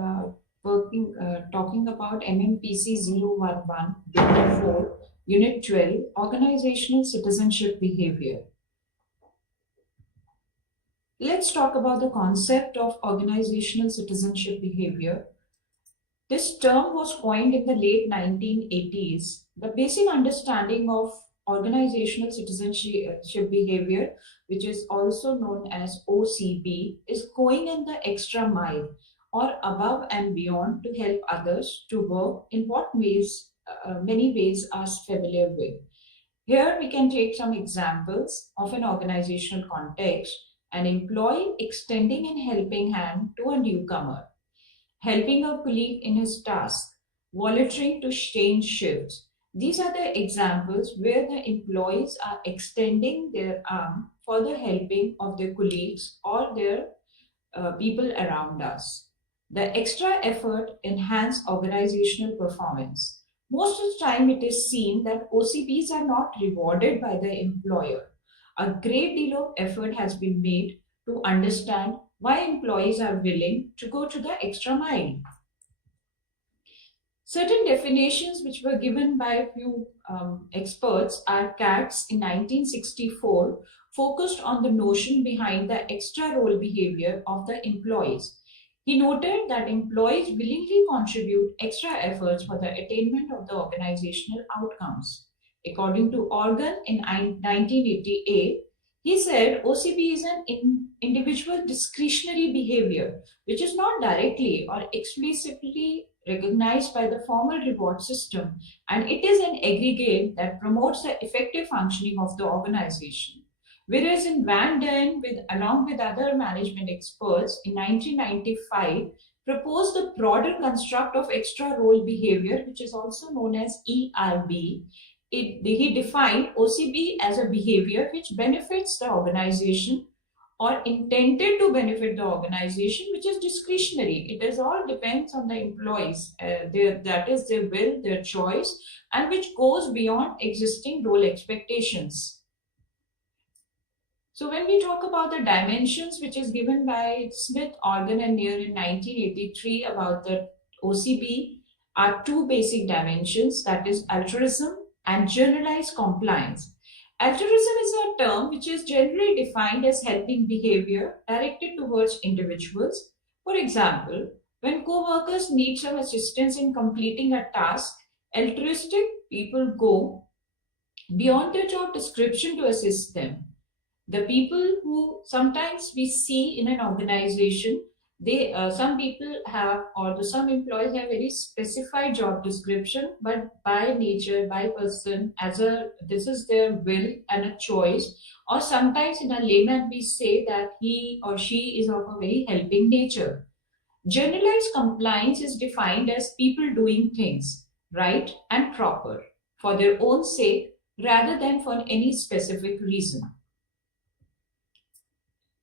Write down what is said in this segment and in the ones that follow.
Talking about MMPC011, Unit 4, Unit 12, Organizational Citizenship Behaviour. Let's talk about the concept of organizational citizenship behavior. This term was coined in the late 1980s. The basic understanding of organizational citizenship behavior, which is also known as OCB, is going in the extra mile or above and beyond to help others to work in what ways, many ways are familiar with. Here we can take some examples of an organizational context: an employee extending an helping hand to a newcomer, helping a colleague in his task, volunteering to change shifts. These are the examples where the employees are extending their arm for the helping of their colleagues or their people around us. The extra effort enhance organizational performance. Most of the time it is seen that OCBs are not rewarded by the employer. A great deal of effort has been made to understand why employees are willing to go to the extra mile. Certain definitions which were given by a few experts are Katz in 1964 focused on the notion behind the extra role behavior of the employees. He noted that employees willingly contribute extra efforts for the attainment of the organizational outcomes. According to Organ in 1988, he said OCB is an individual discretionary behavior which is not directly or explicitly recognized by the formal reward system, and it is an aggregate that promotes the effective functioning of the organization. Whereas in Van Den, along with other management experts in 1995, proposed the broader construct of extra role behavior, which is also known as ERB. He defined OCB as a behavior which benefits the organization or intended to benefit the organization, which is discretionary. It is all depends on the employees, that is their will, their choice, and which goes beyond existing role expectations. So when we talk about the dimensions, which is given by Smith, Organ and Neer in 1983 about the OCB, are two basic dimensions, that is altruism and generalized compliance. Altruism is a term which is generally defined as helping behavior directed towards individuals. For example, when co-workers need some assistance in completing a task, altruistic people go beyond their job description to assist them. The people who sometimes we see in an organization, some people have, or some employees have very specified job description, but by nature, by person, this is their will and a choice. Or sometimes in a layman we say that he or she is of a very helping nature. Generalized compliance is defined as people doing things right and proper for their own sake rather than for any specific reason.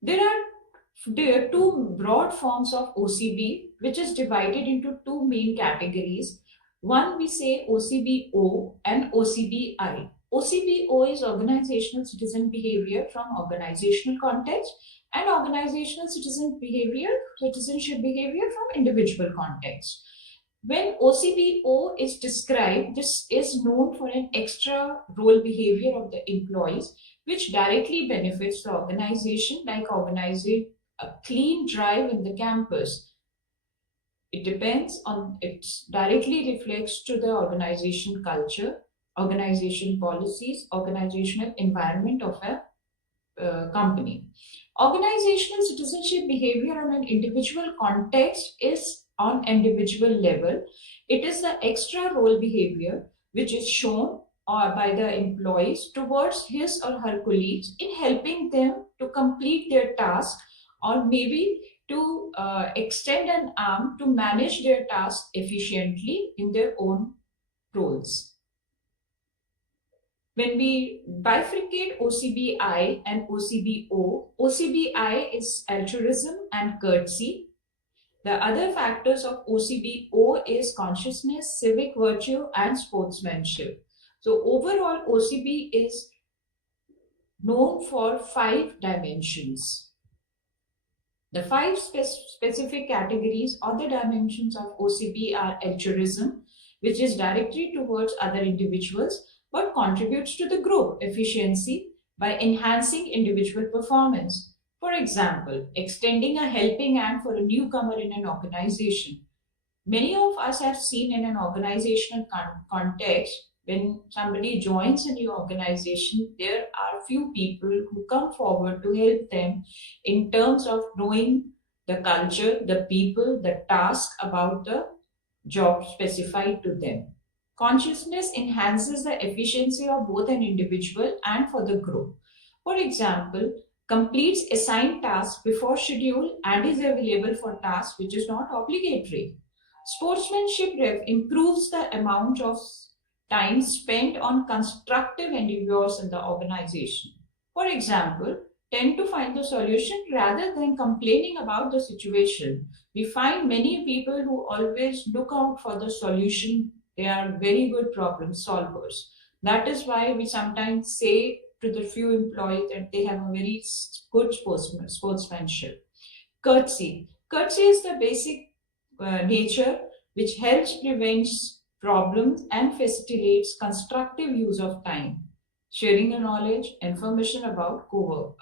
There are two broad forms of OCB, which is divided into two main categories. One we say OCBO and OCBI. OCBO is organizational citizen behavior from organizational context, and organizational citizenship behavior from individual context. When OCBO is described, this is known for an extra role behavior of the employees, which directly benefits the organization, like organizing a clean drive in the campus. It directly reflects to the organization culture, organization policies, organizational environment of a company. Organizational citizenship behavior on an individual context is on individual level. It is the extra role behavior which is shown by the employees towards his or her colleagues in helping them to complete their task, or maybe to extend an arm to manage their task efficiently in their own roles. When we bifurcate OCBI and OCBO, OCBI is altruism and courtesy. The other factors of OCBO is consciousness, civic virtue, and sportsmanship. So overall, OCB is known for 5 dimensions. The five specific categories or the dimensions of OCB are altruism, which is directed towards other individuals but contributes to the group efficiency by enhancing individual performance. For example, extending a helping hand for a newcomer in an organization. Many of us have seen in an organizational context, when somebody joins a new organization, there are few people who come forward to help them in terms of knowing the culture, the people, the task about the job specified to them. Consciousness enhances the efficiency of both an individual and for the group. For example, completes assigned tasks before schedule and is available for tasks which is not obligatory. Sportsmanship improves the amount of time spent on constructive endeavors in the organization. For example, tend to find the solution rather than complaining about the situation. We find many people who always look out for the solution. They are very good problem solvers. That is why we sometimes say to the few employees that they have a very good sportsmanship. Courtesy. Courtesy is the basic nature which helps prevent problems and facilitates constructive use of time, sharing the knowledge, information about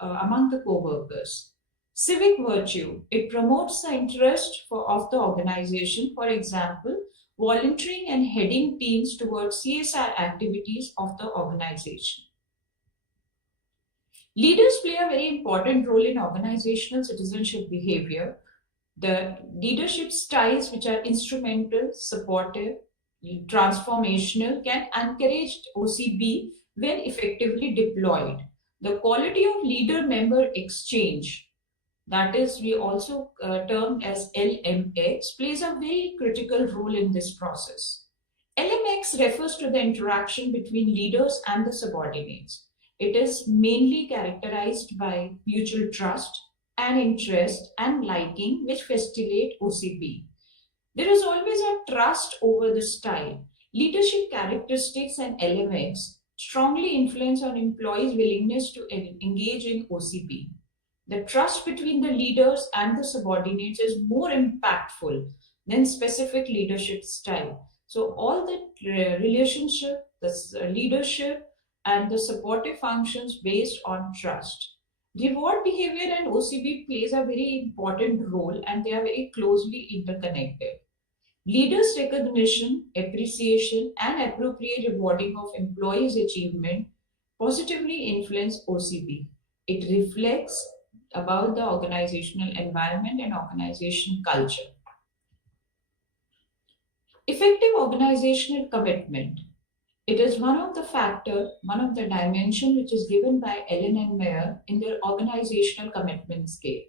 among the co-workers. Civic virtue. It promotes the interest of the organization. For example, volunteering and heading teams towards CSR activities of the organization. Leaders play a very important role in organizational citizenship behavior. The leadership styles which are instrumental, supportive, transformational can encourage OCB when effectively deployed. The quality of leader-member exchange, that is we also termed as LMX, plays a very critical role in this process. LMX refers to the interaction between leaders and the subordinates. It is mainly characterized by mutual trust, and interest and liking which facilitate OCB. There is always a trust over the style. Leadership characteristics and LMX strongly influence on employees' willingness to engage in OCB. The trust between the leaders and the subordinates is more impactful than specific leadership style. So all the relationship, the leadership and the supportive functions based on trust. Reward behavior and OCB plays a very important role and they are very closely interconnected. Leaders' recognition, appreciation, and appropriate rewarding of employees' achievement positively influence OCB. It reflects about the organizational environment and organizational culture. Effective organizational commitment. It is one of the dimension which is given by Ellen and Mayer in their organizational commitment scale.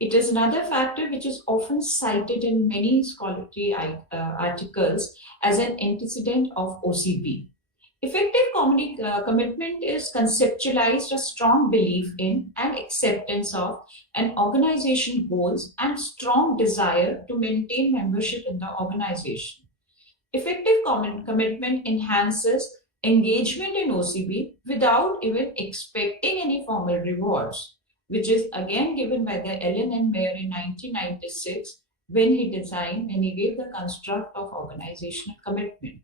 It is another factor which is often cited in many scholarly articles as an antecedent of OCB. Effective commitment is conceptualized a strong belief in and acceptance of an organization goals and strong desire to maintain membership in the organization. Effective commitment enhances engagement in OCB without even expecting any formal rewards, which is again given by the Ellen and Mayer in 1996 when he gave the construct of organizational commitment.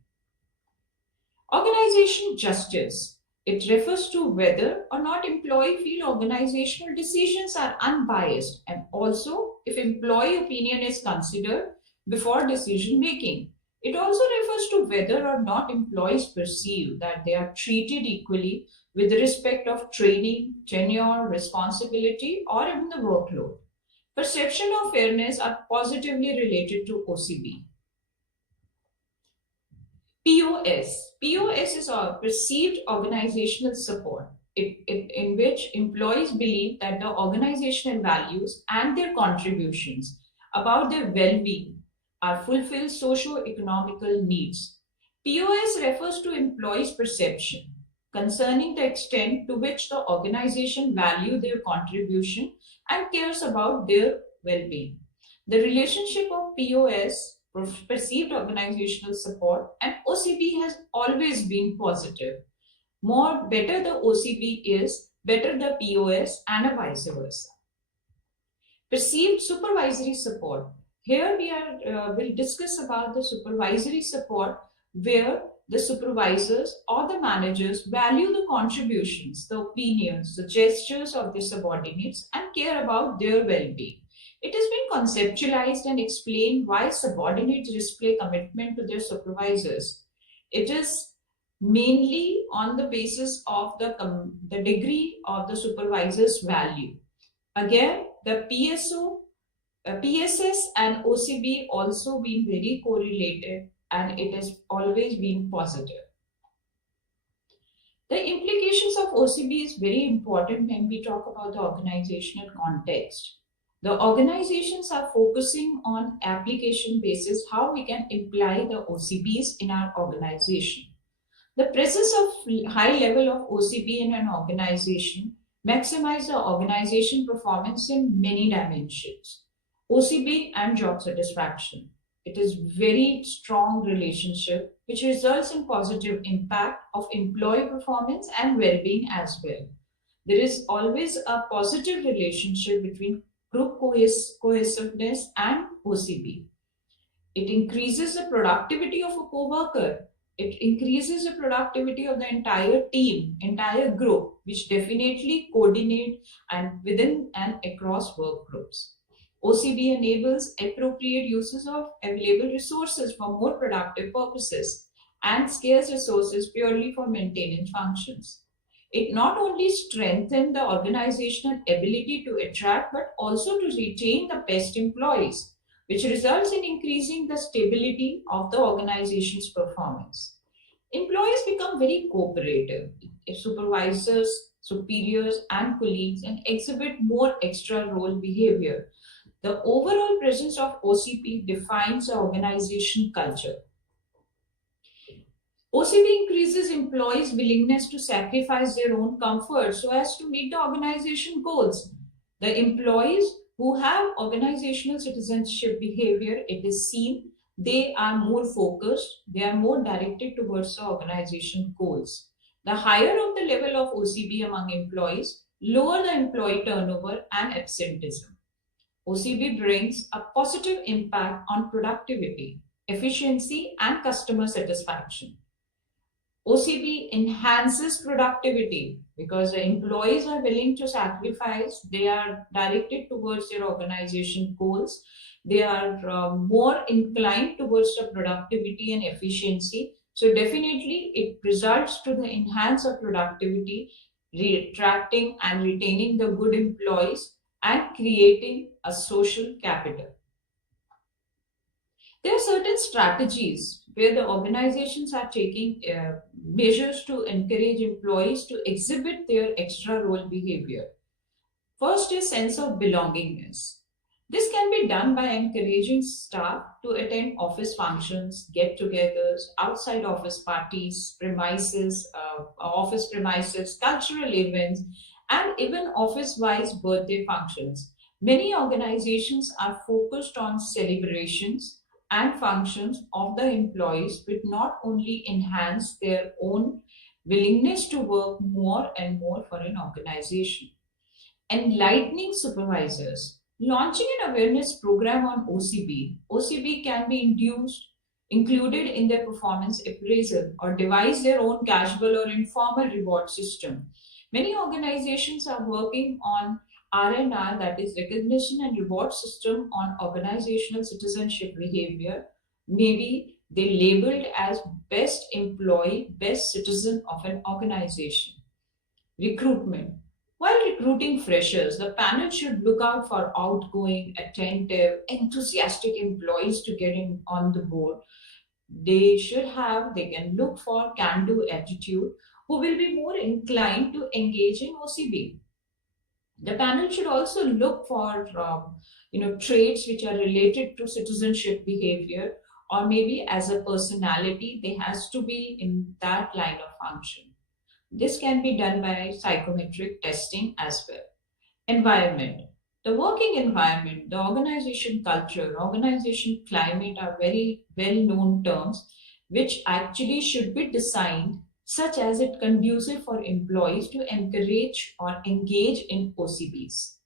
Organization justice. It refers to whether or not employee feel organizational decisions are unbiased and also if employee opinion is considered before decision making. It also refers to whether or not employees perceive that they are treated equally with respect of training, tenure, responsibility, or even the workload. Perception of fairness are positively related to OCB. POS. POS is a perceived organizational support, in which employees believe that the organizational values and their contributions about their well-being are fulfill socio-economical needs. POS refers to employees' perception concerning the extent to which the organization value their contribution and cares about their well-being. The relationship of POS, perceived organizational support, and OCB has always been positive. Better the OCB is, better the POS and vice versa. Perceived supervisory support. Here we'll discuss about the supervisory support, where the supervisors or the managers value the contributions, the opinions, the gestures of the subordinates and care about their well-being. It has been conceptualized and explained why subordinates display commitment to their supervisors. It is mainly on the basis of the degree of the supervisor's value. Again, the PSS and OCB also been very correlated, and it has always been positive. The implications of OCB is very important when we talk about the organizational context. The organizations are focusing on application basis, how we can apply the OCBs in our organization. The presence of high level of OCB in an organization maximize the organization performance in many dimensions. OCB and job satisfaction. It is very strong relationship which results in positive impact of employee performance and well-being as well. There is always a positive relationship between group cohesiveness and OCB. It increases the productivity of a co-worker. It increases the productivity of the entire team, entire group, which definitely coordinate and within and across work groups. OCB enables appropriate uses of available resources for more productive purposes and scarce resources purely for maintenance functions. It not only strengthens the organizational ability to attract but also to retain the best employees, which results in increasing the stability of the organization's performance. Employees become very cooperative. If supervisors, superiors, and colleagues and exhibit more extra role behavior. The overall presence of OCP defines the organization culture. OCP increases employees' willingness to sacrifice their own comfort so as to meet the organization goals. The employees who have organizational citizenship behavior, it is seen, they are more focused, they are more directed towards the organization goals. The higher of the level of OCB among employees, lower the employee turnover and absenteeism. OCB brings a positive impact on productivity, efficiency, and customer satisfaction. OCB enhances productivity because the employees are willing to sacrifice, they are directed towards their organization goals, they are more inclined towards the productivity and efficiency. So definitely it results to the enhance of productivity, attracting and retaining the good employees and creating a social capital. There are certain strategies where the organizations are taking measures to encourage employees to exhibit their extra role behavior. First is sense of belongingness. This can be done by encouraging staff to attend office functions, get-togethers, outside office parties, office premises, cultural events, and even office-wise birthday functions. Many organizations are focused on celebrations and functions of the employees, which not only enhance their own willingness to work more and more for an organization. Enlightening supervisors. Launching an awareness program on OCB. OCB can be included in their performance appraisal or devise their own casual or informal reward system. Many organizations are working on R&R, that is recognition and reward system on organizational citizenship behavior. Maybe they labeled as best employee, best citizen of an organization. Recruitment. While recruiting freshers, the panel should look out for outgoing, attentive, enthusiastic employees to get in on the board. They can look for can-do attitude, who will be more inclined to engage in OCB. The panel should also look for traits which are related to citizenship behavior, or maybe as a personality, they has to be in that line of function. This can be done by psychometric testing as well. Environment. The working environment, the organization culture, organization climate are very well-known terms which actually should be designed such as it conducive for employees to encourage or engage in OCBs.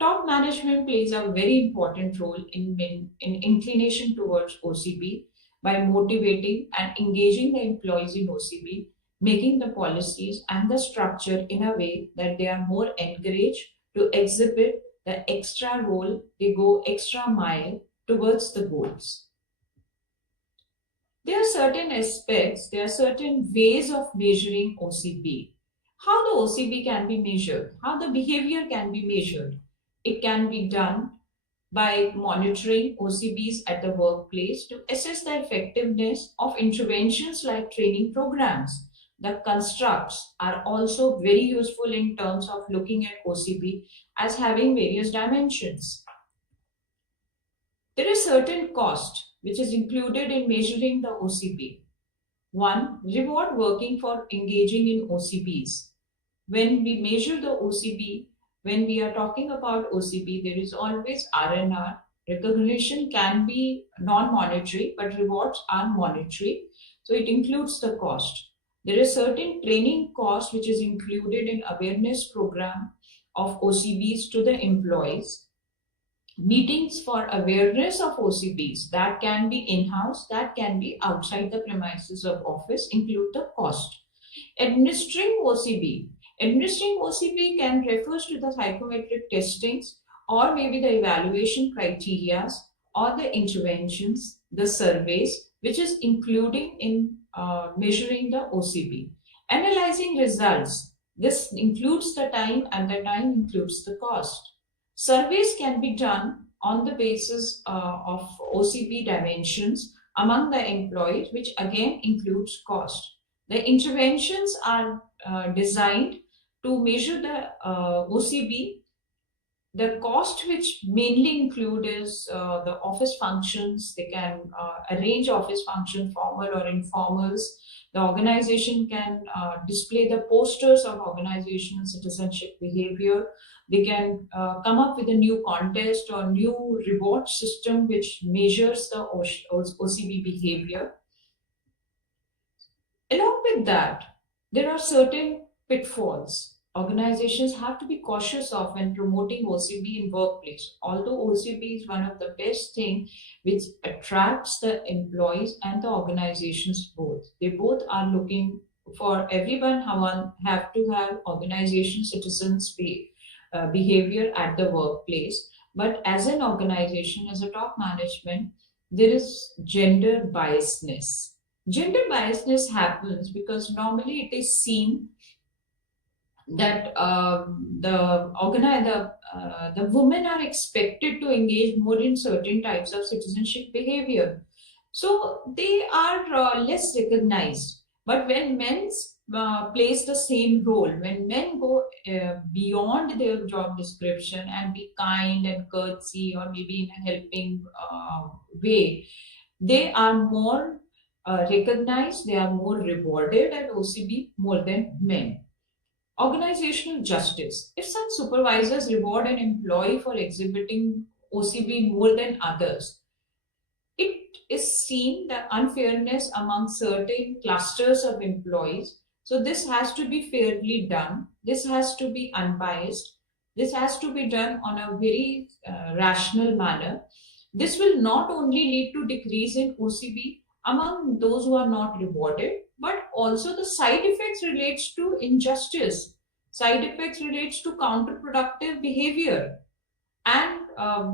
Top management plays a very important role in inclination towards OCB by motivating and engaging the employees in OCB, making the policies and the structure in a way that they are more encouraged to exhibit the extra role, they go extra mile towards the goals. There are certain aspects, there are certain ways of measuring OCB. How the OCB can be measured, how the behavior can be measured. It can be done by monitoring OCBs at the workplace to assess the effectiveness of interventions like training programs. The constructs are also very useful in terms of looking at OCB as having various dimensions. There is certain cost which is included in measuring the OCB. One, reward working for engaging in OCBs. When we measure the OCB, when we are talking about OCB, there is always R&R. Recognition can be non-monetary, but rewards are monetary. So it includes the cost. There is certain training cost which is included in awareness program of OCBs to the employees. Meetings for awareness of OCBs, that can be in-house, that can be outside the premises of office, include the cost. Administering OCB. Administering OCB can refer to the psychometric testings or maybe the evaluation criteria or the interventions, the surveys, which is including in measuring the OCB. Analyzing results. This includes the time and the time includes the cost. Surveys can be done on the basis of OCB dimensions among the employees, which again includes cost. The interventions are designed to measure the OCB. The cost which mainly include is the office functions. They can arrange office function, formal or informals. The organization can display the posters of organizational citizenship behavior. They can come up with a new contest or new reward system which measures the OCB behavior. Along with that, there are certain pitfalls organizations have to be cautious of when promoting OCB in workplace. Although OCB is one of the best things which attracts the employees and the organizations both. They both are looking for everyone have to have organization citizens behavior at the workplace. But as an organization, as a top management, there is gender biasness. Gender biasness happens because normally it is seen that the women are expected to engage more in certain types of citizenship behavior. So they are less recognized. But when men plays the same role, when men go beyond their job description and be kind and courtesy or maybe in a helping way, they are more recognized, they are more rewarded at OCB more than men. Organizational justice. If some supervisors reward an employee for exhibiting OCB more than others, it is seen the unfairness among certain clusters of employees. So this has to be fairly done. This has to be unbiased. This has to be done on a very rational manner. This will not only lead to decrease in OCB among those who are not rewarded, but also the side effects relates to injustice. Side effects relates to counterproductive behavior, and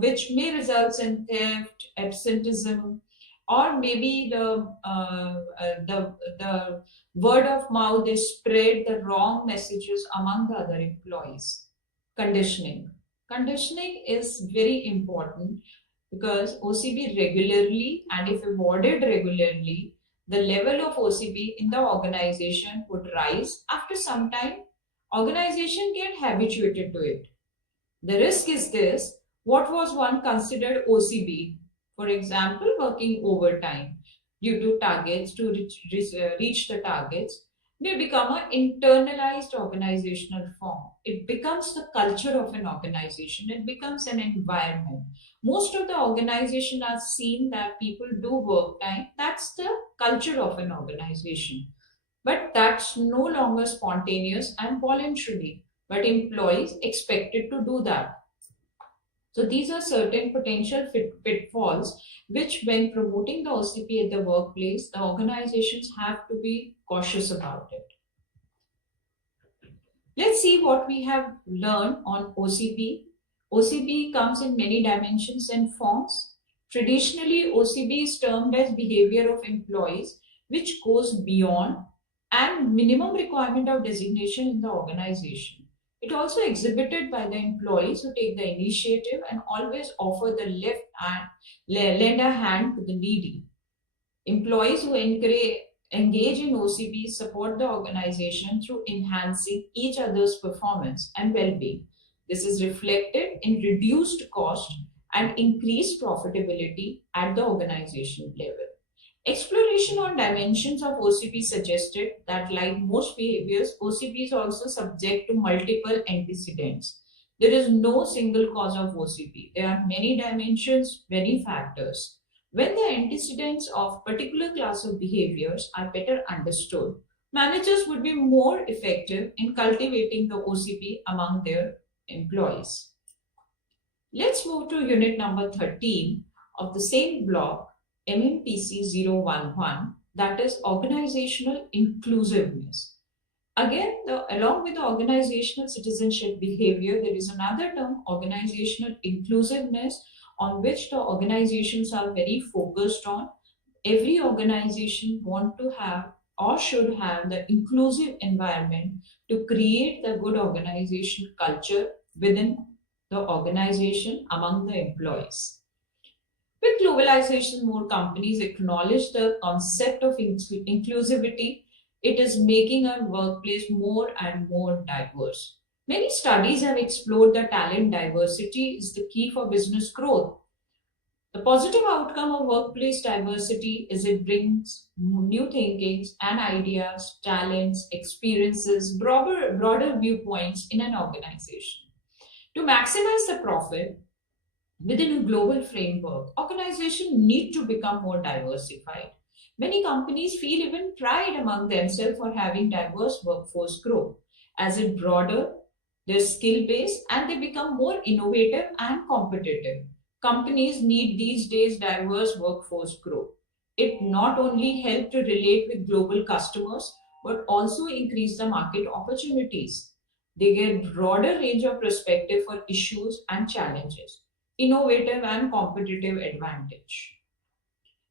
which may result in theft, absenteeism, or maybe the word of mouth, they spread the wrong messages among the other employees. Conditioning. Conditioning is very important because OCB regularly, and if awarded regularly, the level of OCB in the organization would rise. After some time, organization get habituated to it. The risk is this: what was one considered OCB, for example, working overtime due to targets to reach the targets, may become an internalized organizational form. It becomes the culture of an organization. It becomes an environment. Most of the organization are seen that people do work time. That's the culture of an organization. But that's no longer spontaneous and voluntary. But employees expected to do that. So these are certain potential pitfalls which, when promoting the OCP at the workplace, the organizations have to be cautious about it. Let's see what we have learned on OCP. OCP comes in many dimensions and forms. Traditionally, OCP is termed as behavior of employees, which goes beyond and minimum requirement of designation in the organization. It also exhibited by the employees who take the initiative and always offer the lend a hand to the needy. Employees who engage in OCP support the organization through enhancing each other's performance and well-being. This is reflected in reduced cost and increased profitability at the organization level. Exploration on dimensions of OCP suggested that, like most behaviors, OCP is also subject to multiple antecedents. There is no single cause of OCP. There are many dimensions, many factors. When the antecedents of particular class of behaviors are better understood, managers would be more effective in cultivating the OCP among their employees. Let's move to unit number 13 of the same block, MMPC011, that is Organizational Inclusiveness. Again, along with the Organizational Citizenship Behaviour, there is another term, Organizational Inclusiveness, on which the organizations are very focused on. Every organization want to have or should have the inclusive environment to create the good organization culture within the organization among the employees. With globalization, more companies acknowledge the concept of inclusivity. It is making our workplace more and more diverse. Many studies have explored that talent diversity is the key for business growth. The positive outcome of workplace diversity is it brings new thinkings and ideas, talents, experiences, broader viewpoints in an organization. To maximize the profit within a global framework, organizations need to become more diversified. Many companies feel even pride among themselves for having diverse workforce grow. As it broader their skill base and they become more innovative and competitive. Companies need these days diverse workforce growth. It not only helps to relate with global customers, but also increase the market opportunities. They get broader range of perspective for issues and challenges, innovative and competitive advantage.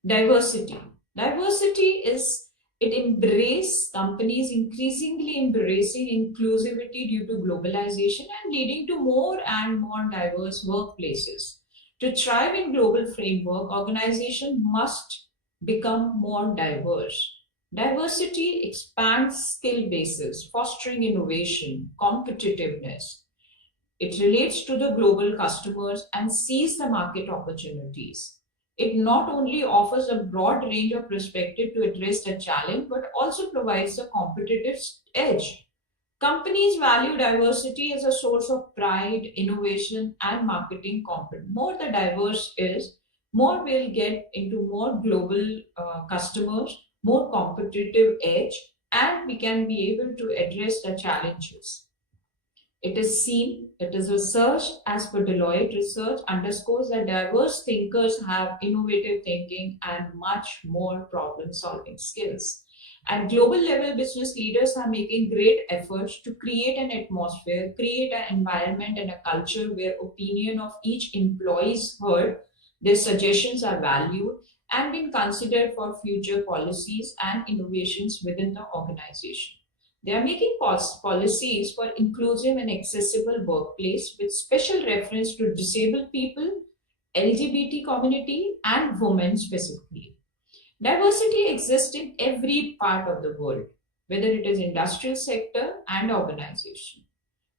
Diversity. Diversity is it embraces companies increasingly embracing inclusivity due to globalization and leading to more and more diverse workplaces. To thrive in global framework, organizations must become more diverse. Diversity expands skill bases, fostering innovation, competitiveness. It relates to the global customers and sees the market opportunities. It not only offers a broad range of perspective to address the challenge, but also provides a competitive edge. Companies value diversity as a source of pride, innovation, and marketing competence. More the diverse is, more we'll get into more global customers, more competitive edge, and we can be able to address the challenges. It is seen, it is researched as per Deloitte research underscores that diverse thinkers have innovative thinking and much more problem solving skills. At global level, business leaders are making great efforts to create an atmosphere, create an environment and a culture where opinion of each employee is heard, their suggestions are valued and being considered for future policies and innovations within the organization. They are making policies for inclusive and accessible workplace with special reference to disabled people, LGBT community, and women specifically. Diversity exists in every part of the world, whether it is industrial sector and organization.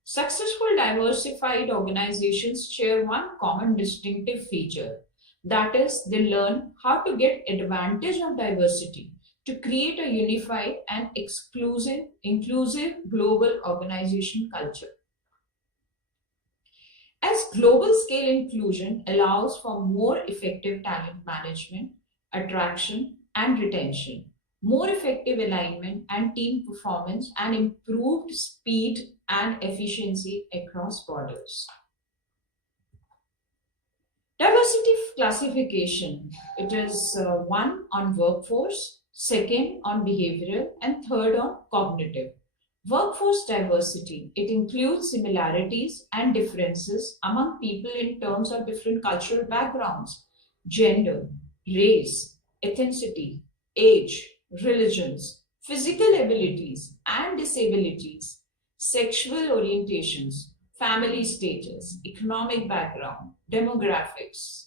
Successful diversified organizations share one common distinctive feature, that is, they learn how to get advantage of diversity to create a unified and inclusive global organization culture. As global scale inclusion allows for more effective talent management, attraction and retention, more effective alignment and team performance, and improved speed and efficiency across borders. Diversity classification. It is one on workforce, second on behavioral, and third on cognitive. Workforce diversity. It includes similarities and differences among people in terms of different cultural backgrounds, gender, race, ethnicity, age, religions, physical abilities and disabilities, sexual orientations, family status, economic background, demographics.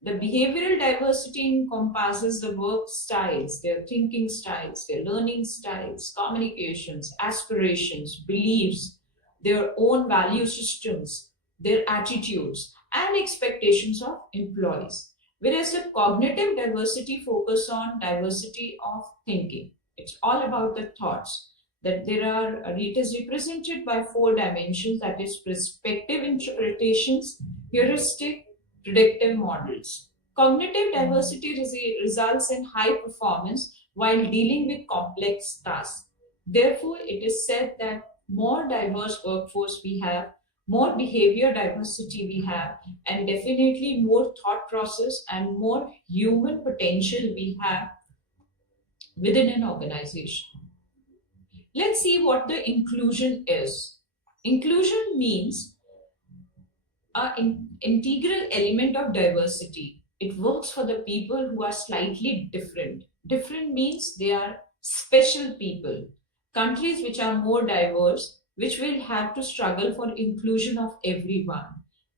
The behavioral diversity encompasses the work styles, their thinking styles, their learning styles, communications, aspirations, beliefs, their own value systems, their attitudes, and expectations of employees. Whereas the cognitive diversity focus on diversity of thinking. It's all about the thoughts that it is represented by four dimensions, that is perspective interpretations, heuristic, predictive models. Cognitive diversity results in high performance while dealing with complex tasks. Therefore, it is said that more diverse workforce we have, more behavior diversity we have, and definitely more thought process and more human potential we have within an organization. Let's see what the inclusion is. Inclusion means an integral element of diversity. It works for the people who are slightly different. Different means they are special people. Countries which are more diverse, which will have to struggle for inclusion of everyone.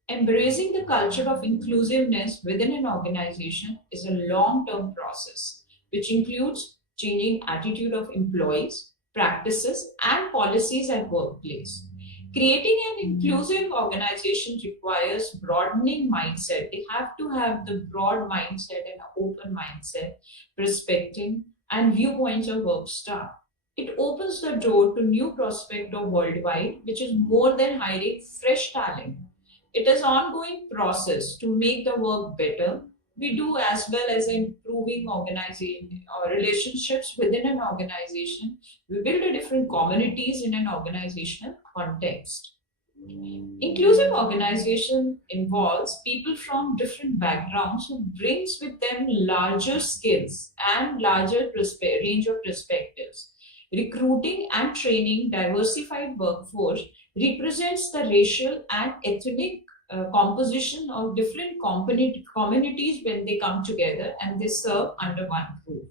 Embracing the culture of inclusiveness within an organization is a long-term process, which includes changing attitude of employees, practices, and policies at workplace. Creating an inclusive organization requires broadening mindset. They have to have the broad mindset and open mindset, perspective, and viewpoints of work staff. It opens the door to new prospect of worldwide, which is more than hiring fresh talent. It is ongoing process to make the work better. We do as well as improving organization or relationships within an organization. We build a different communities in an organizational context. Inclusive organization involves people from different backgrounds who brings with them larger skills and larger range of perspectives. Recruiting and training diversified workforce represents the racial and ethnic composition of different communities when they come together and they serve under one roof.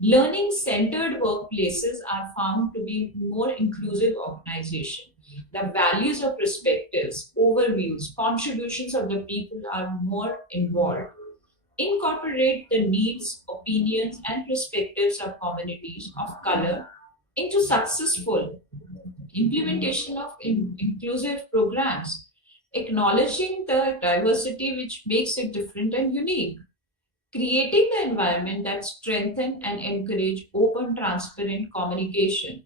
Learning centered workplaces are found to be more inclusive organization. The values of perspectives, overviews, contributions of the people are more involved. Incorporate the needs, opinions, and perspectives of communities of color into successful implementation of inclusive programs, acknowledging the diversity which makes it different and unique, creating the environment that strengthen and encourage open, transparent communication.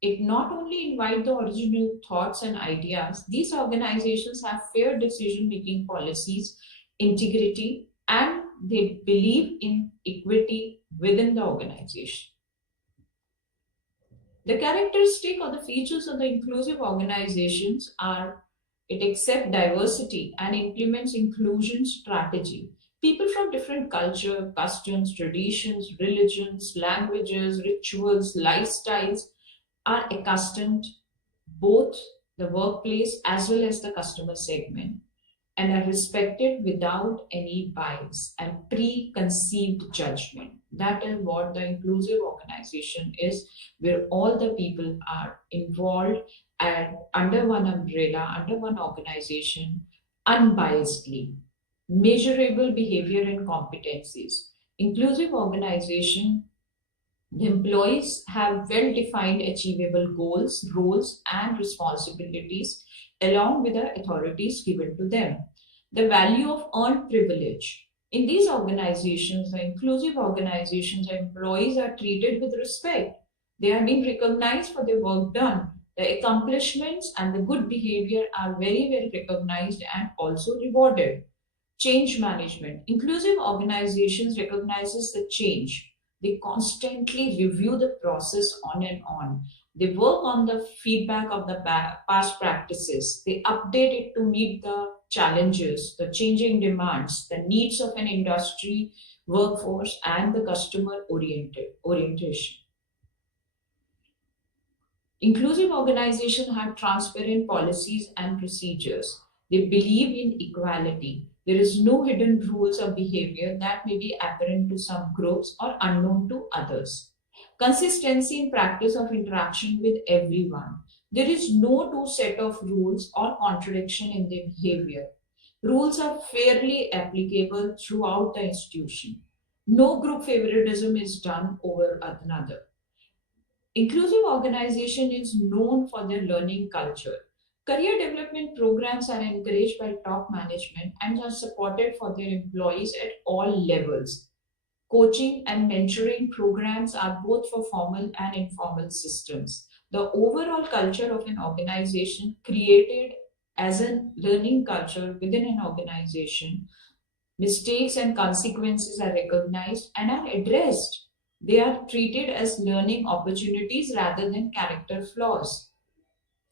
It not only invite the original thoughts and ideas, these organizations have fair decision-making policies, integrity, and they believe in equity within the organization. The characteristic or the features of the inclusive organizations are it accepts diversity and implements inclusion strategy. People from different culture, customs, traditions, religions, languages, rituals, lifestyles are accustomed both the workplace as well as the customer segment and are respected without any bias and preconceived judgment. That is what the inclusive organization is, where all the people are involved and under one umbrella, under one organization, unbiasedly. Measurable behavior and competencies. Inclusive organization, the employees have well-defined achievable goals, roles, and responsibilities along with the authorities given to them. The value of earned privilege. In these organizations, the inclusive organizations, the employees are treated with respect. They are being recognized for their work done. The accomplishments and the good behavior are very well recognized and also rewarded. Change management. Inclusive organizations recognizes the change. They constantly review the process on and on. They work on the feedback of the past practices. They update it to meet the challenges, the changing demands, the needs of an industry, workforce, and the customer orientation. Inclusive organizations have transparent policies and procedures. They believe in equality. There is no hidden rules of behavior that may be apparent to some groups or unknown to others. Consistency in practice of interaction with everyone. There is no two set of rules or contradiction in their behavior. Rules are fairly applicable throughout the institution. No group favoritism is done over another. Inclusive organization is known for their learning culture. Career development programs are encouraged by top management and are supported for their employees at all levels. Coaching and mentoring programs are both for formal and informal systems. The overall culture of an organization created as a learning culture within an organization, mistakes and consequences are recognized and are addressed. They are treated as learning opportunities rather than character flaws.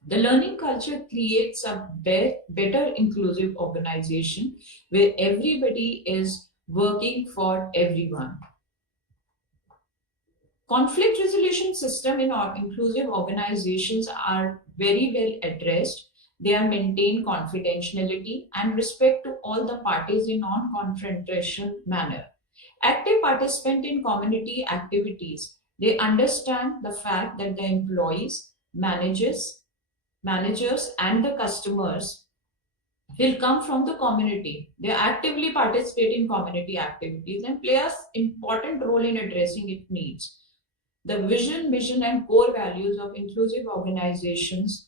The learning culture creates a better inclusive organization where everybody is working for everyone. Conflict resolution system in inclusive organizations are very well addressed. They are maintained confidentiality and respect to all the parties in non-confrontation manner. Active participant in community activities. They understand the fact that the employees, managers, and the customers will come from the community. They actively participate in community activities and play an important role in addressing its needs. The vision, mission, and core values of inclusive organizations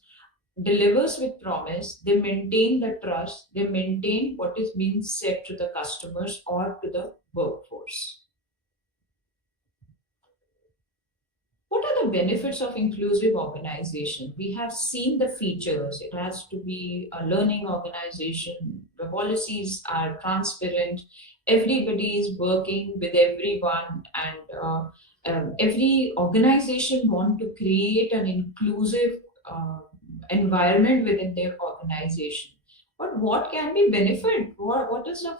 delivers with promise. They maintain the trust. They maintain what is being said to the customers or to the workforce. What are the benefits of inclusive organization? We have seen the features. It has to be a learning organization. The policies are transparent. Everybody is working with everyone, and every organization want to create an inclusive environment within their organization. But what can be benefit? What is the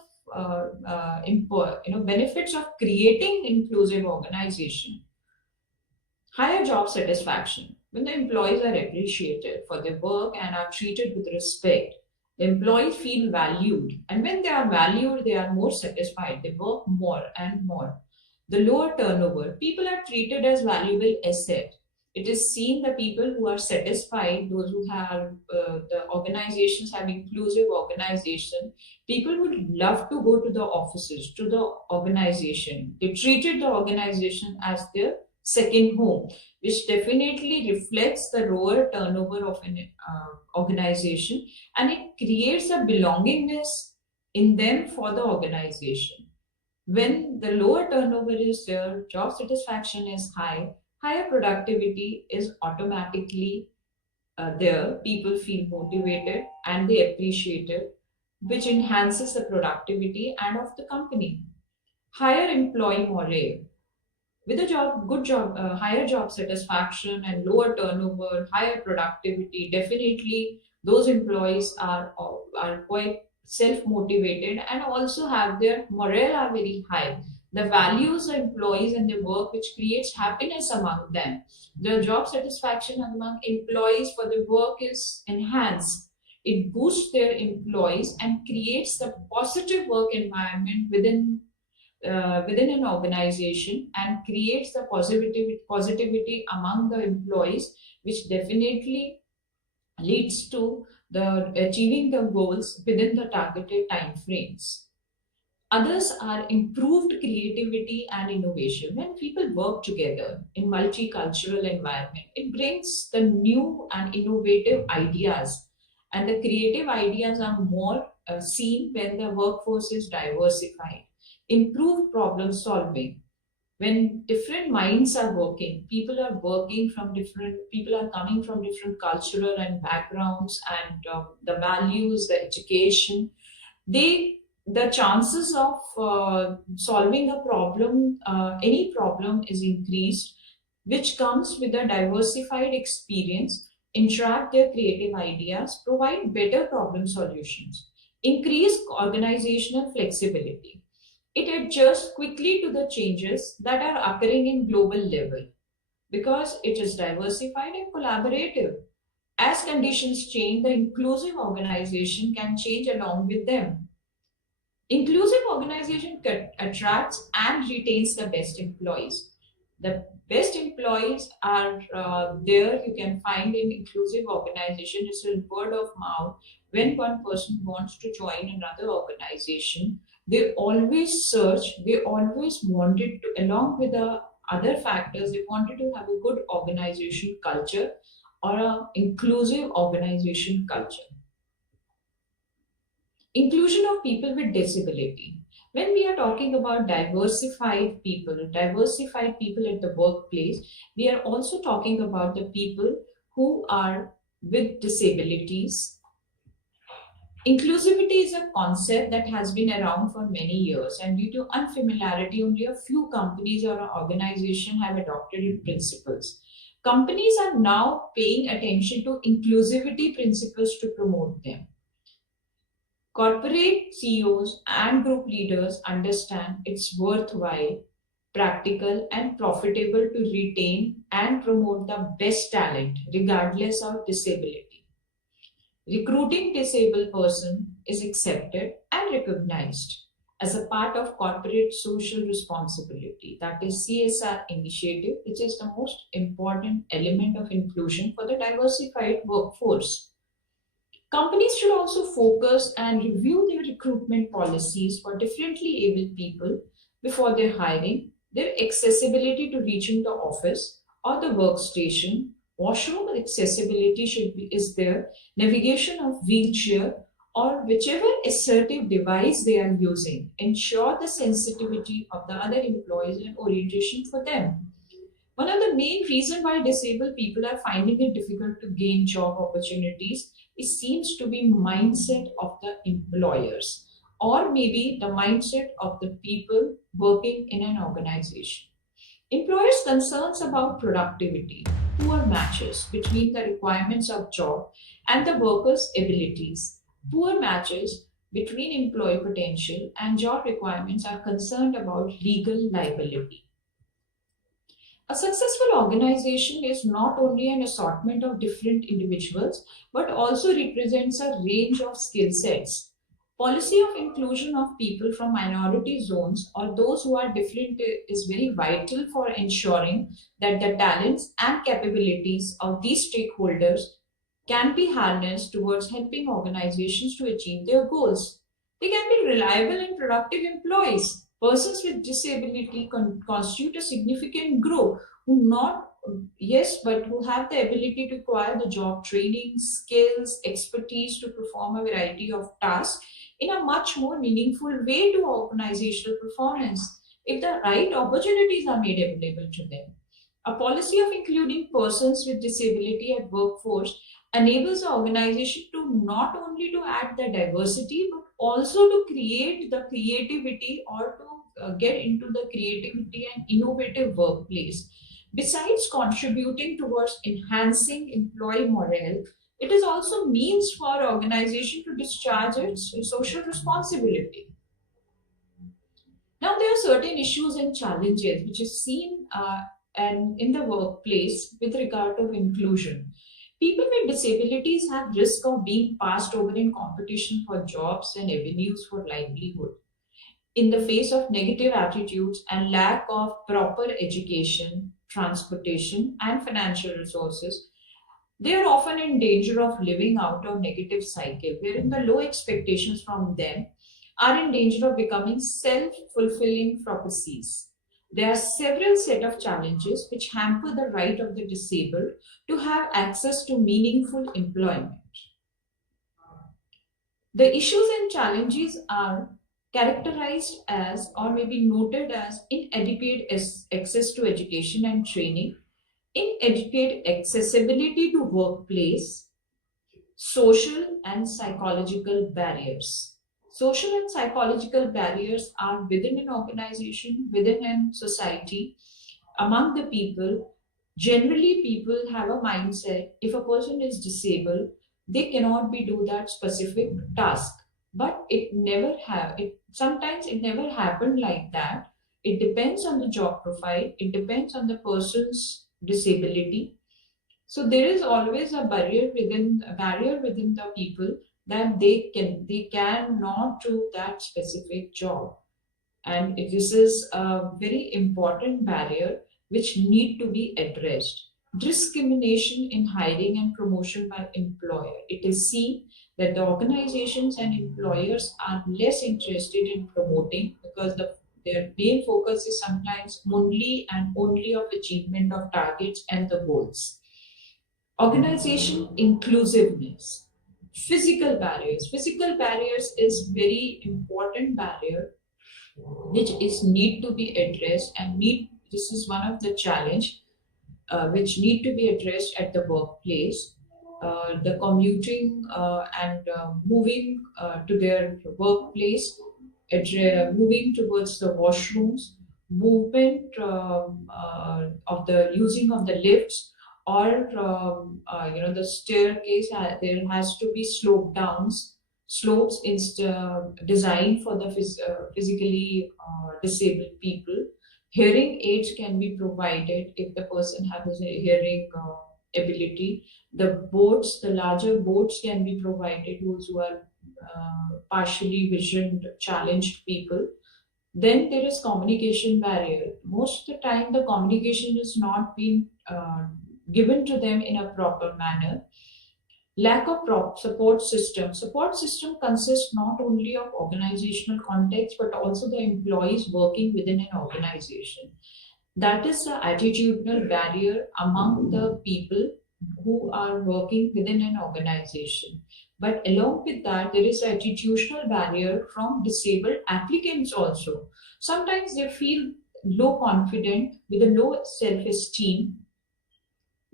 benefits of creating inclusive organization? Higher job satisfaction. When the employees are appreciated for their work and are treated with respect, the employees feel valued. And when they are valued, they are more satisfied. They work more and more. The lower turnover. People are treated as valuable asset. It is seen the people who are satisfied, those who have the organizations have inclusive organization, people would love to go to the offices, to the organization. They treated the organization as their second home, which definitely reflects the lower turnover of an organization, and it creates a belongingness in them for the organization. When the lower turnover is there, job satisfaction is high, higher productivity is automatically there. People feel motivated and they appreciate it, which enhances the productivity and of the company. Higher employee morale. With a higher job satisfaction and lower turnover, higher productivity, definitely those employees are quite self-motivated and also have their morale are very high. The values of employees and their work which creates happiness among them. The job satisfaction among employees for the work is enhanced. It boosts their employees and creates the positive work environment within an organization and creates the positivity among the employees, which definitely leads to the achieving the goals within the targeted time frames. Others are improved creativity and innovation. When people work together in multicultural environment, it brings the new and innovative ideas, and the creative ideas are more seen when the workforce is diversified. Improved problem solving. When different minds are working, people are coming from different cultural and backgrounds and the values, the education, the chances of solving a problem, any problem is increased, which comes with a diversified experience, interact their creative ideas, provide better problem solutions. increase organizational flexibility. It adjusts quickly to the changes that are occurring in global level because it is diversified and collaborative. As conditions change, the inclusive organization can change along with them. Inclusive organization attracts and retains the best employees. The best employees are there you can find in inclusive organization. It's a word of mouth. When one person wants to join another organization, they always search, they always wanted to, along with the other factors, they wanted to have a good organization culture or an inclusive organization culture. Inclusion of people with disability. When we are talking about diversified people at the workplace, we are also talking about the people who are with disabilities. Inclusivity is a concept that has been around for many years, and due to unfamiliarity, only a few companies or organizations have adopted its principles. Companies are now paying attention to inclusivity principles to promote them. Corporate CEOs and group leaders understand it's worthwhile, practical, and profitable to retain and promote the best talent regardless of disability. Recruiting disabled person is accepted and recognized as a part of corporate social responsibility, that is CSR initiative, which is the most important element of inclusion for the diversified workforce. Companies should also focus and review their recruitment policies for differently abled people before their hiring. Their accessibility to reaching the office or the workstation, washroom accessibility is there, navigation of wheelchair or whichever assertive device they are using. Ensure the sensitivity of the other employees and orientation for them. One of the main reasons why disabled people are finding it difficult to gain job opportunities, it seems to be mindset of the employers or maybe the mindset of the people working in an organization. Employers' concerns about productivity, poor matches between the requirements of job and the workers' abilities, poor matches between employee potential and job requirements are concerned about legal liability. A successful organization is not only an assortment of different individuals, but also represents a range of skill sets. Policy of inclusion of people from minority zones or those who are different is very vital for ensuring that the talents and capabilities of these stakeholders can be harnessed towards helping organizations to achieve their goals. They can be reliable and productive employees. Persons with disability constitute a significant group who not yes, but who have the ability to acquire the job training, skills, expertise to perform a variety of tasks in a much more meaningful way to organizational performance if the right opportunities are made available to them. A policy of including persons with disability at workforce enables the organization to not only to add the diversity but also to create the creativity or to get into the creativity and innovative workplace. Besides contributing towards enhancing employee morale, it is also means for organization to discharge its social responsibility. Now, there are certain issues and challenges which is seen and in the workplace with regard to inclusion. People with disabilities have risk of being passed over in competition for jobs and avenues for livelihood. In the face of negative attitudes and lack of proper education, transportation, and financial resources, they are often in danger of living out of negative cycle, wherein the low expectations from them are in danger of becoming self-fulfilling prophecies. There are several set of challenges which hamper the right of the disabled to have access to meaningful employment. The issues and challenges are characterized as or may be noted as inadequate access to education and training, inadequate accessibility to workplace, social and psychological barriers. Social and psychological barriers are within an organization, within a society, among the people. Generally, people have a mindset if a person is disabled, they cannot be do that specific task. but sometimes it never happened like that. It depends on the job profile, it depends on the person's disability. So there is always a barrier within the people, that they can not do that specific job. And this is a very important barrier which need to be addressed. Discrimination in hiring and promotion by employer. It is seen that the organizations and employers are less interested in promoting, because their main focus is sometimes only and only of achievement of targets and the goals. Organization inclusiveness. Physical barriers is very important barrier which is need to be addressed, and need this is one of the challenge which need to be addressed at the workplace. The commuting and moving to their workplace, moving towards the washrooms, movement of the using of the lifts, or the staircase. There has to be slopes designed for the physically disabled people. Hearing aids can be provided if the person has a hearing ability. The larger boards can be provided those who are partially vision challenged people. Then there is communication barrier. Most of the time, the communication is not being given to them in a proper manner. Lack of support system. Support system consists not only of organizational context but also the employees working within an organization. That is the attitudinal barrier among the people who are working within an organization. But along with that, there is an attitudinal barrier from disabled applicants also. Sometimes they feel low confident with a low self-esteem,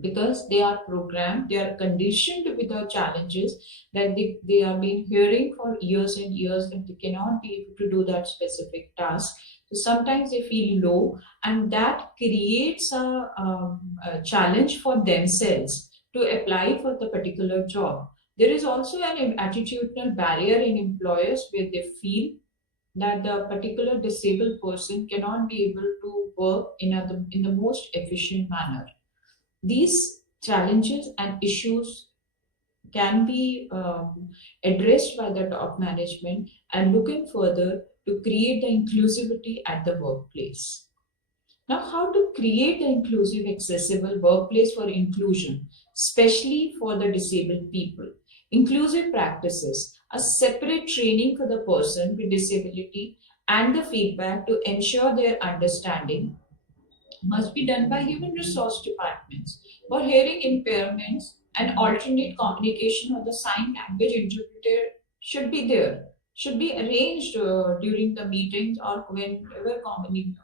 because they are programmed, they are conditioned with the challenges that they have been hearing for years and years, that they cannot be able to do that specific task. So sometimes they feel low, and that creates a challenge for themselves to apply for the particular job. There is also an attitudinal barrier in employers, where they feel that the particular disabled person cannot be able to work in the most efficient manner. These challenges and issues can be addressed by the top management, and looking further to create the inclusivity at the workplace. Now, how to create the inclusive, accessible workplace for inclusion, especially for the disabled people? Inclusive practices, a separate training for the person with disability, and the feedback to ensure their understanding must be done by human resource departments. For hearing impairments, an alternate communication or the sign language interpreter should be there, should be arranged during the meetings or whenever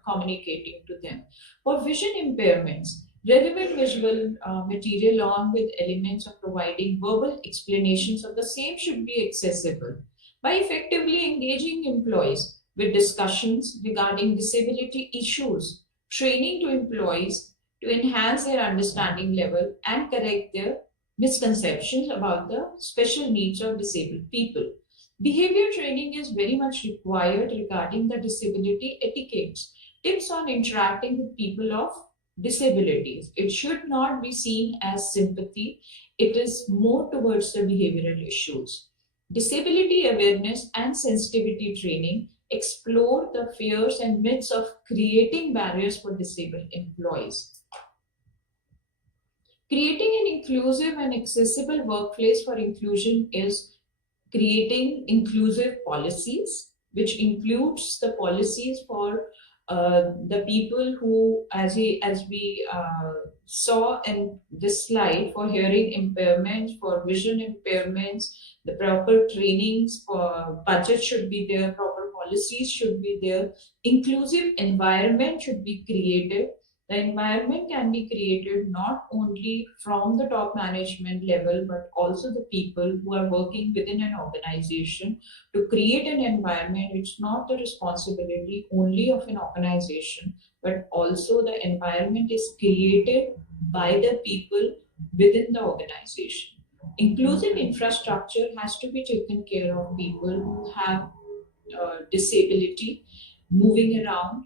communicating to them. For vision impairments, relevant visual material along with elements of providing verbal explanations of the same should be accessible. By effectively engaging employees with discussions regarding disability issues, training to employees to enhance their understanding level and correct their misconceptions about the special needs of disabled people. Behavior training is very much required regarding the disability etiquettes, tips on interacting with people of disabilities. It should not be seen as sympathy, it is more towards the behavioral issues. Disability awareness and sensitivity training explore the fears and myths of creating barriers for disabled employees. Creating an inclusive and accessible workplace for inclusion is creating inclusive policies, which includes the policies for the people who, as we saw in this slide, for hearing impairments, for vision impairments, the proper trainings for budget should be there, proper policies should be there, inclusive environment should be created. The environment can be created not only from the top management level, but also the people who are working within an organization. To create an environment, it's not the responsibility only of an organization, but also the environment is created by the people within the organization. Inclusive infrastructure has to be taken care of people who have disability, moving around,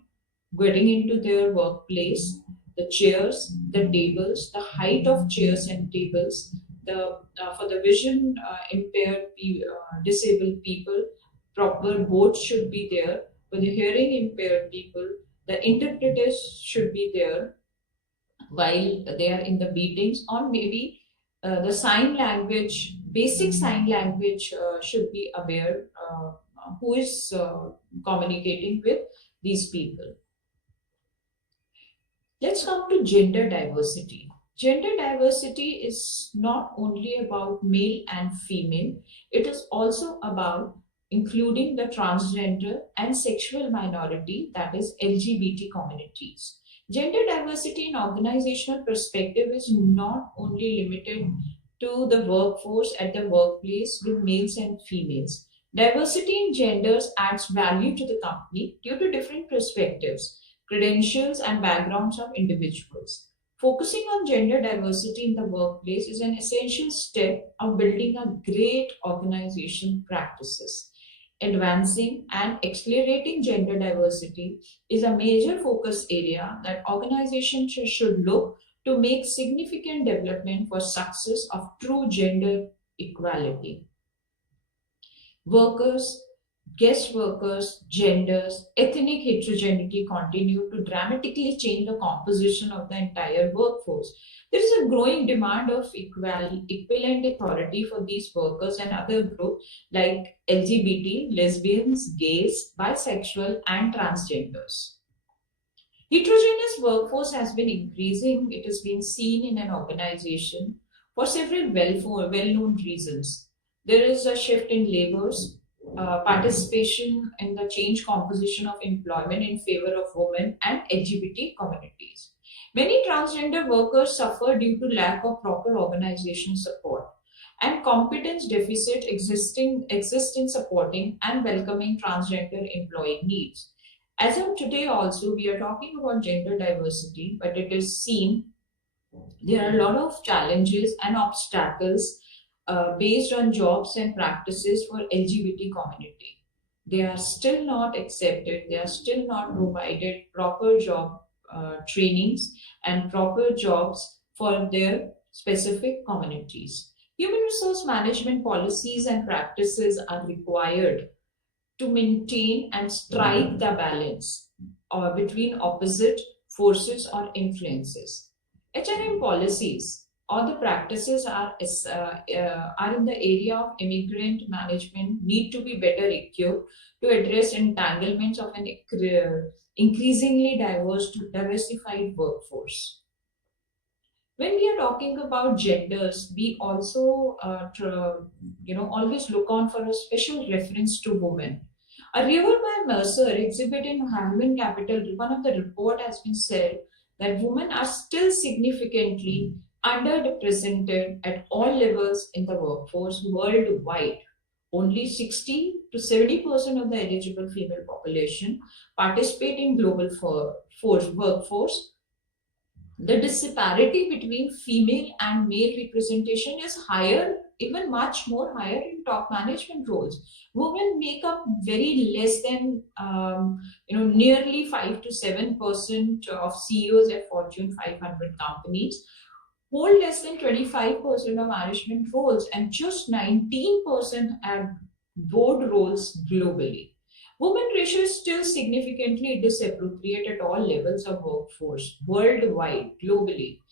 getting into their workplace, the chairs, the tables, the height of chairs and tables, the for the vision impaired, disabled people, proper boards should be there. For the hearing impaired people, the interpreters should be there while they are in the meetings, or maybe the sign language, basic sign language should be aware who is communicating with these people. Let's come to gender diversity. Gender diversity is not only about male and female, it is also about including the transgender and sexual minority, that is LGBT communities. Gender diversity in organizational perspective is not only limited to the workforce at the workplace with males and females. Diversity in genders adds value to the company due to different perspectives, credentials, and backgrounds of individuals. Focusing on gender diversity in the workplace is an essential step of building a great organization practices. Advancing and accelerating gender diversity is a major focus area that organizations should look to make significant development for success of true gender equality. Workers, guest workers, genders, ethnic heterogeneity continue to dramatically change the composition of the entire workforce. There is a growing demand of equivalent authority for these workers and other groups like LGBT, lesbians, gays, bisexual, and transgenders. Heterogeneous workforce has been increasing. It has been seen in an organization for several well-known reasons. There is a shift in labor's participation in the change composition of employment in favor of women and LGBT communities. Many transgender workers suffer due to lack of proper organization support, and competence deficit exist in supporting and welcoming transgender employee needs. As of today also, we are talking about gender diversity, but it is seen there are a lot of challenges and obstacles based on jobs and practices for LGBT community. They are still not accepted. They are still not provided proper job trainings and proper jobs for their specific communities. Human resource management policies and practices are required to maintain and strike the balance between opposite forces or influences. HRM policies or the practices are in the area of immigrant management need to be better equipped to address entanglements of an increasingly diversified workforce. When we are talking about genders, we also always look on for a special reference to women. A review by Mercer exhibit in Human Capital, one of the report has been said that women are still significantly underrepresented at all levels in the workforce worldwide. Only 60 to 70% of the eligible female population participate in global workforce. The disparity between female and male representation is higher, even much more higher in top management roles. Women make up very less than, nearly 5 to 7% of CEOs at Fortune 500 companies, hold less than 25% of management roles, and just 19% at board roles globally. Women ratio is still significantly disappropriate at all levels of workforce, worldwide, globally.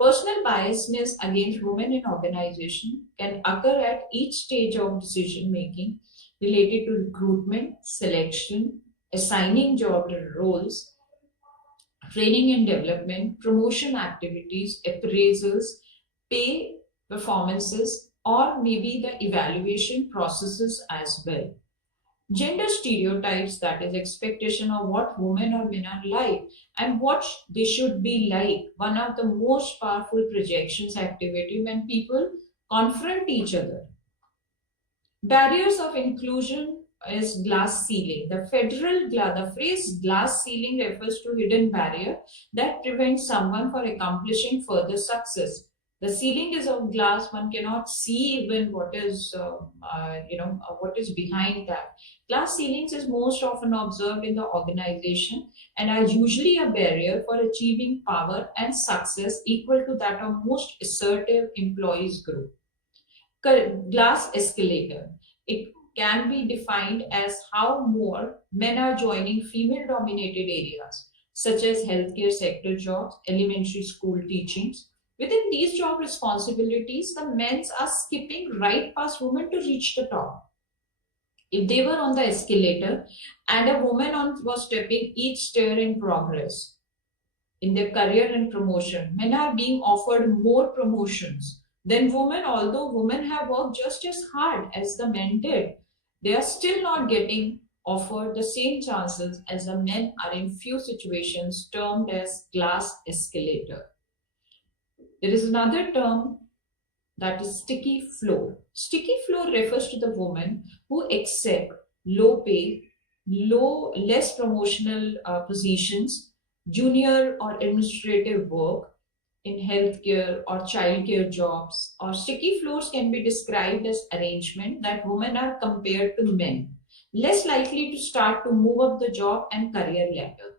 Personal biasness against women in organization can occur at each stage of decision making related to recruitment, selection, assigning job roles, training and development, promotion activities, appraisals, pay, performances, or maybe the evaluation processes as well. Gender stereotypes, that is expectation of what women or men are like and what they should be like, one of the most powerful projections activity when people confront each other. Barriers of inclusion is glass ceiling. The phrase glass ceiling refers to hidden barrier that prevents someone from accomplishing further success. The ceiling is of glass. One cannot see even what is, what is behind that. Glass ceilings is most often observed in the organization and are usually a barrier for achieving power and success equal to that of most assertive employees group. Glass escalator. It can be defined as how more men are joining female dominated areas, such as healthcare sector jobs, elementary school teachings. Within these job responsibilities, the men are skipping right past women to reach the top. If they were on the escalator and a woman was stepping each stair in progress, in their career and promotion, men are being offered more promotions than women, although women have worked just as hard as the men did. They are still not getting offered the same chances as the men are in few situations termed as glass escalator. There is another term that is sticky floor. Sticky floor refers to the women who accept low pay, less promotional positions, junior or administrative work in healthcare or childcare jobs. Or sticky floors can be described as arrangement that women are compared to men, less likely to start to move up the job and career ladder.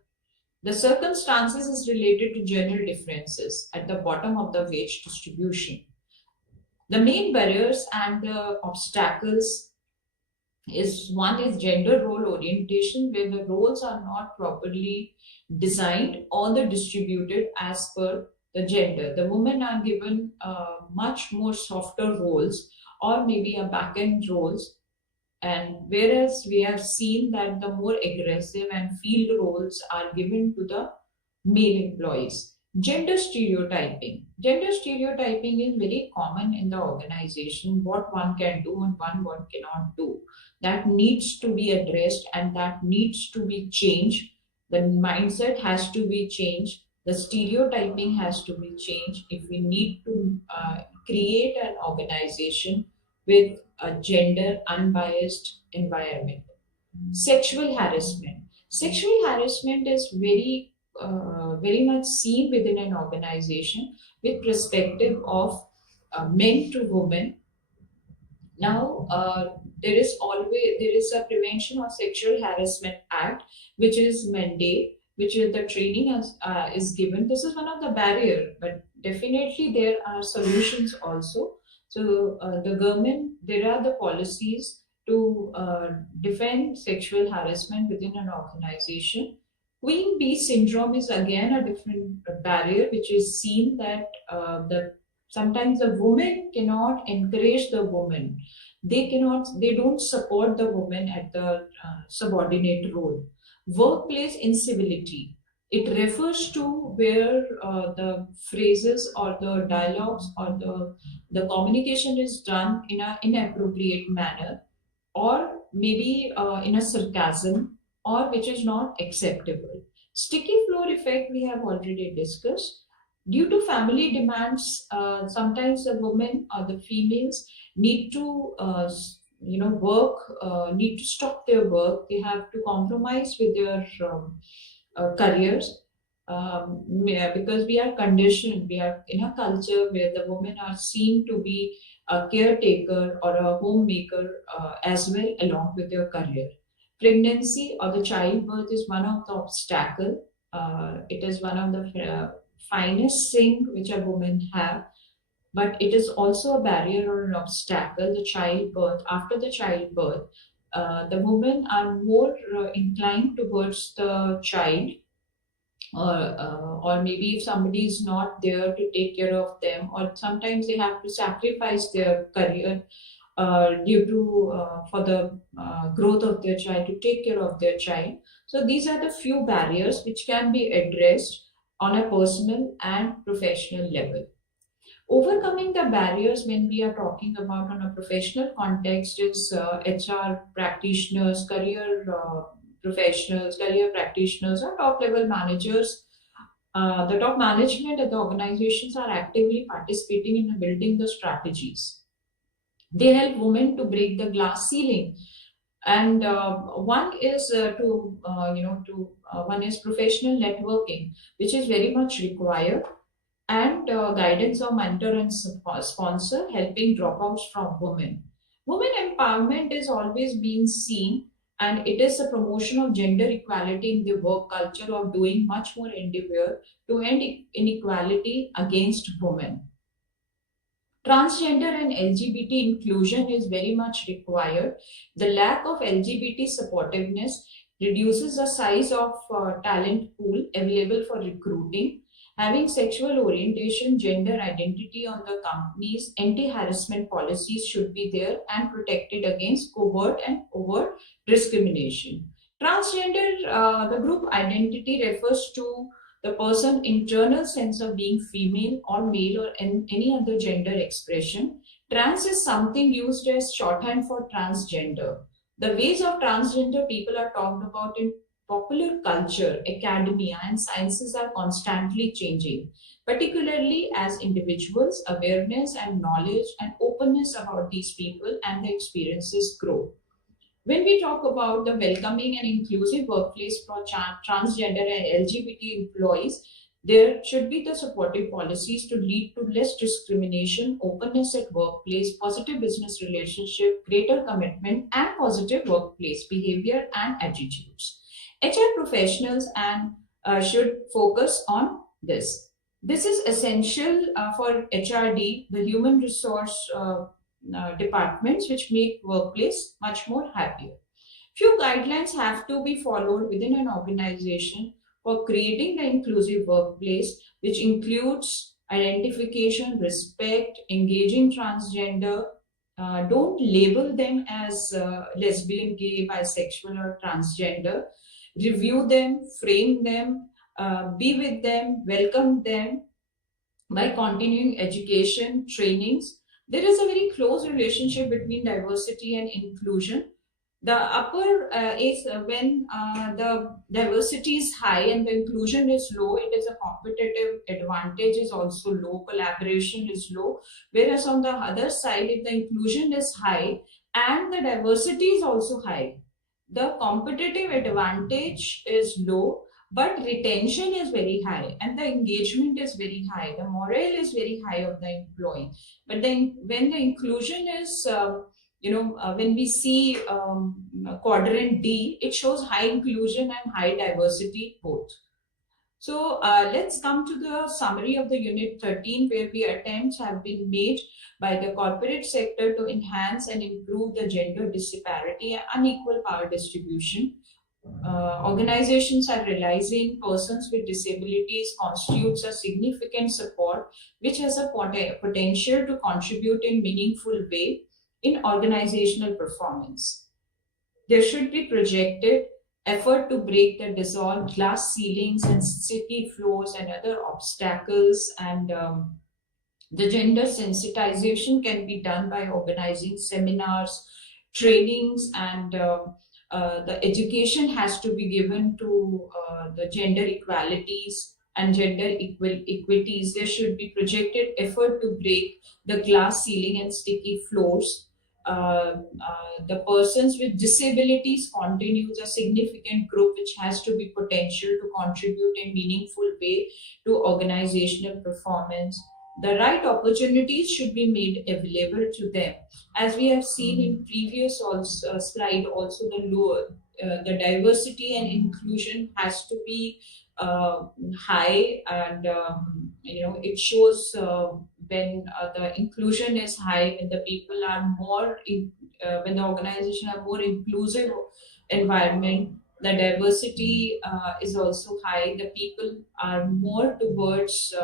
The circumstances is related to general differences at the bottom of the wage distribution. The main barriers and obstacles is one is gender role orientation, where the roles are not properly designed or the distributed as per the gender. The women are given much more softer roles or maybe a back-end roles, and whereas we have seen that the more aggressive and field roles are given to the male employees. Gender stereotyping. Gender stereotyping is very common in the organization. What one can do and what cannot do. That needs to be addressed and that needs to be changed. The mindset has to be changed. The stereotyping has to be changed if we need to create an organization with a gender unbiased environment. Sexual harassment. Sexual harassment is very much seen within an organization with perspective of men to women. Now, there is a Prevention of Sexual Harassment Act, which is mandate, which is the training is given. This is one of the barrier, but definitely there are solutions also. So the government, there are the policies to defend sexual harassment within an organization. Queen bee syndrome is again a different barrier, which is seen that sometimes the woman cannot encourage the woman. They don't support the woman at the subordinate role. Workplace incivility. It refers to where the phrases or the dialogues or the communication is done in an inappropriate manner, or maybe in a sarcasm, or which is not acceptable. Sticky floor effect we have already discussed. Due to family demands, sometimes the women or the females need to need to stop their work. They have to compromise with their careers, because we are conditioned, we are in a culture where the women are seen to be a caretaker or a homemaker as well along with their career. Pregnancy or the childbirth is one of the obstacle. It is one of the finest thing which a woman have, but it is also a barrier or an obstacle. The childbirth, after the childbirth, the women are more inclined towards the child, or maybe if somebody is not there to take care of them, or sometimes they have to sacrifice their career due to for the growth of their child, to take care of their child. So these are the few barriers which can be addressed on a personal and professional level. Overcoming the barriers when we are talking about on a professional context is HR practitioners, career professionals, career practitioners, or top level managers. The top management at the organizations are actively participating in building the strategies. They help women to break the glass ceiling, and one is one is professional networking, which is very much required. and guidance of mentor and sponsor, helping dropouts from women. Women empowerment is always being seen, and it is a promotion of gender equality in the work culture of doing much more endeavor to end inequality against women. Transgender and LGBT inclusion is very much required. The lack of LGBT supportiveness reduces the size of talent pool available for recruiting. Having sexual orientation, gender identity on the company's anti-harassment policies should be there and protected against covert and overt discrimination. Transgender, the group identity refers to the person's internal sense of being female or male or any other gender expression. Trans is something used as shorthand for transgender. The ways of transgender people are talked about in popular culture, academia, and sciences are constantly changing, particularly as individuals, awareness and knowledge and openness about these people and the experiences grow. When we talk about the welcoming and inclusive workplace for transgender and LGBT employees, there should be the supportive policies to lead to less discrimination, openness at workplace, positive business relationship, greater commitment, and positive workplace behavior and attitudes. HR professionals and should focus on this. This is essential for HRD, the human resource departments, which make workplace much more happier. Few guidelines have to be followed within an organization for creating the inclusive workplace, which includes identification, respect, engaging transgender. Don't label them as lesbian, gay, bisexual, or transgender. Review them, frame them, be with them, welcome them by continuing education, trainings. There is a very close relationship between diversity and inclusion. The upper is when the diversity is high and the inclusion is low, it is a competitive advantage is also low, collaboration is low. Whereas on the other side, if the inclusion is high and the diversity is also high, the competitive advantage is low, but retention is very high and the engagement is very high. The morale is very high of the employee. But then when the inclusion is when we see quadrant D, it shows high inclusion and high diversity both. So let's come to the summary of the Unit 13, where the attempts have been made by the corporate sector to enhance and improve the gender disparity and unequal power distribution. Organizations are realizing persons with disabilities constitutes a significant support, which has a potential to contribute in meaningful way in organizational performance. There should be projected effort to break the dissolved glass ceilings and sticky floors and other obstacles, and the gender sensitization can be done by organizing seminars, trainings, and the education has to be given to the gender equalities and gender equities. There should be projected effort to break the glass ceiling and sticky floors. The persons with disabilities continues a significant group which has to be potential to contribute in meaningful way to organizational performance. The right opportunities should be made available to them. As we have seen in previous slide, also the diversity and inclusion has to be high, and it shows when the inclusion is high, when the people are more when the organization are more inclusive environment, the diversity is also high, the people are more towards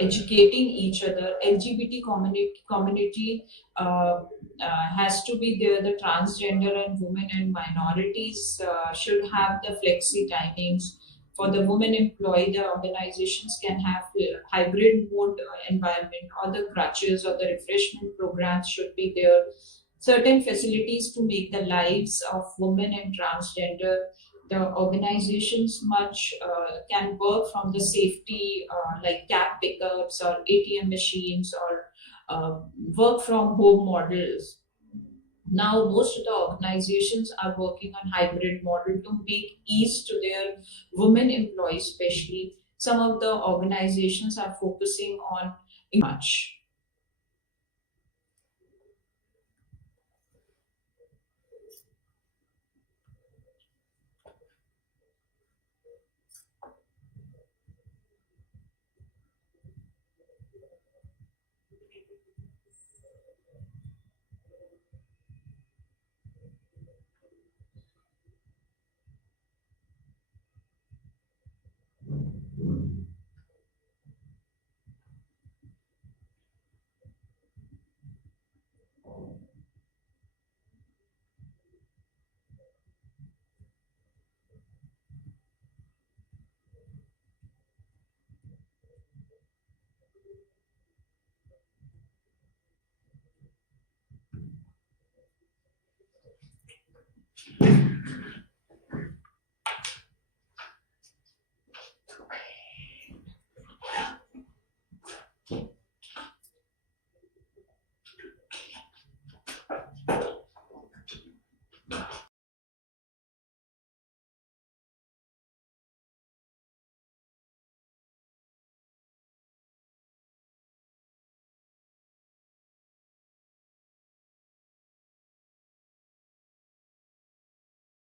educating each other. LGBT community has to be there. The transgender and women and minorities should have the flexi timings. For the women employee, the organizations can have hybrid mode environment, or the crutches or the refreshment programs should be there. Certain facilities to make the lives of women and transgender. The organizations much can work from the safety like cab pickups or ATM machines, or work from home models. Now most of the organizations are working on hybrid model to make ease to their women employees especially. some of the organizations are focusing on much.